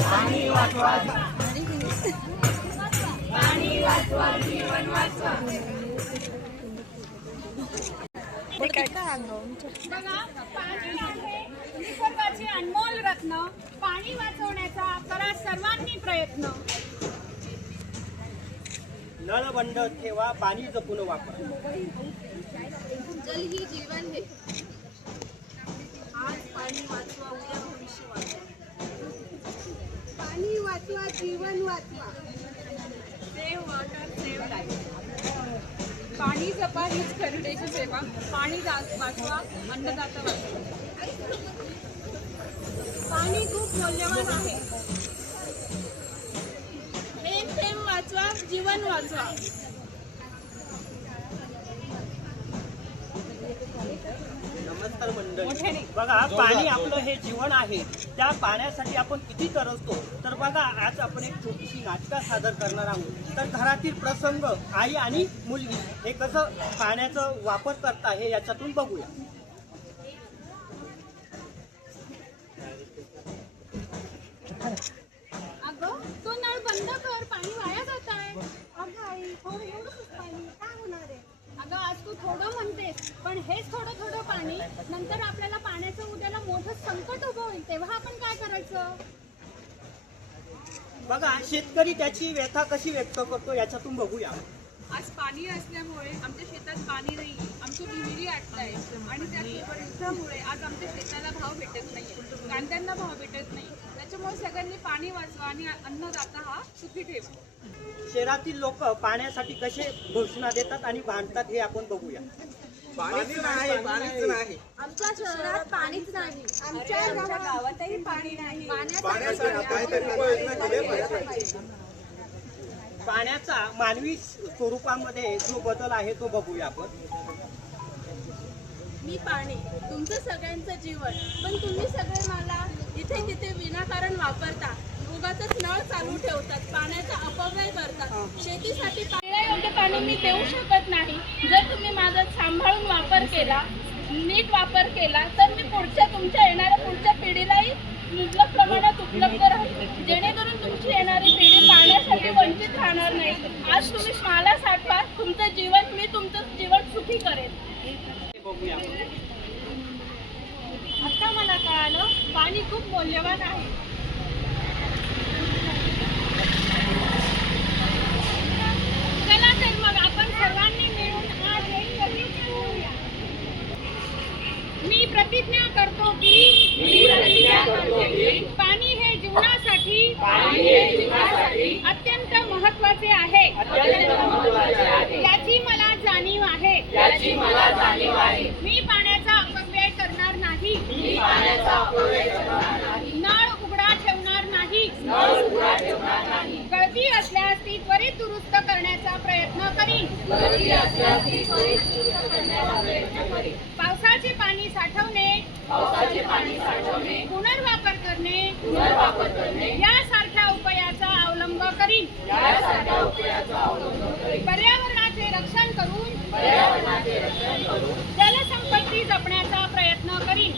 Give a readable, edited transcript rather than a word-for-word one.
पाणी वाचवा, पाणी वाचवा, जीवन वाचवा. बघा, पाणी आहे निसर्गाचे अनमोल रत्न. पाणी वाचवण्याचा करा सर्वांनी प्रयत्न. नळ बंद ठेवा, पाणी जपून वापरा. जल ही जीवन है. आज पाणी वाचवा, उद्या भविष्य वाचवा. पाणी वाचवा, जीवन वाचवा. Save water, save life. पाणी जपा हीच खरुडेची सेवा. पाणी वाचवा, अन्नदाता वाचवा. पाणी खूप मौल्यवान आहे. थेंब थेंब वाचवा, जीवन वाचवा. नमस्कार मंडळी. बघा, पाणी आपलं हे जीवन आहे. त्या पाण्यासाठी आपण किती तरसतो. तर बघा, आज आपण एक छोटीशी नाटकं सादर करणार आहोत. तर घरातील प्रसंग, आई आणि मुलगी हे कसं पाण्याचा वापर करता हे याच्यातून बघूया. अगं, तो नळ बंद कर, पाणी वाया जात आहे. अगं आई, थोडं एवढंच पाणी काय होणार आहे. अगं, आज तू थोडं म्हणतेस, पण हेच थोडं थोडं पाणी नंतर आपल्याला पाण्याचं उद्याला मोठं संकट उभं होईल. तेव्हा आपण काय करायचं. बघा, शेतकरी त्याची व्यथा कशी व्यक्त करतो याच्यातून बघूया. आज पाणी असल्यामुळे आमच्या शेतात पाणी नाही, आमच्या विहिरी आटताय आणि त्या युद्धामुळे आज आमच्या शेताला भाव भेटत नाही, कांद्यांना भाव भेटत नाही. त्याच्यामुळे सगळ्यांनी पाणी वाचवा आणि अन्नदाता हा सुखी ठेवा. शहरातील लोक पाण्यासाठी कसे घोषणा देतात आणि भांडतात हे आपण बघूया. पाणीच नाही, पाणीच नाही. आमच्या शहरात पाणीच नाही. आमच्या गावातही पाणी नाही. पाण्यासाठी काहीतरी उपाययोजना केल्या पाहिजे. पाण्याचा मानवी स्वरूपामध्ये जो बदल आहे तो बघूया आपण. मी पाणी, तुमचं सगळ्यांचं जीवन, पण तुम्ही सगळे मला इथे तिथे विनाकारण वापरता. उगाचच नळ चालू ठेवतात, पाण्याचा अपव्यय करतात. शेतीसाठी योग्य पाणी मी देऊ शकत नाही. जर तुम्ही माझा सांभाळून वापर केला, नीट वापर केला, तर मी तुमच्या येणाऱ्या पुढच्या पिढीलाही मुबलक प्रमाणात उपलब्ध राहील, जेणेकरून तुमची येणारी पिढी पाण्यासाठी वंचित राहणार नाही. आज तुम्ही मला साठवा, तुमचं जीवन, मी तुमचं जीवन सुखी करेन. बघूया. आता मला कळालं, पाणी खूप मौल्यवान आहे. चला तर मग आपण सर्वांनी मिळून आज एक प्रतिज्ञा करूया. मी प्रतिज्ञा करतो की पाणी हे जीवनासाठी अत्यंत महत्त्वाचे आहे. याची मला जाणीव आहे. मी पाण्याचा अपव्यय करणार नाही. नळ उघडा ठेवणार नाही. गळती असल्यास ती त्वरित दुरुस्त करण्याचा प्रयत्न करीन. पावसाचे पाणी साठवणे, पुनर्वापर करणे यासारख्या उपायाचा अवलंब करीन. पर्यावरणाचे रक्षण करून जलसंपत्ती जपण्याचा प्रयत्न करीन.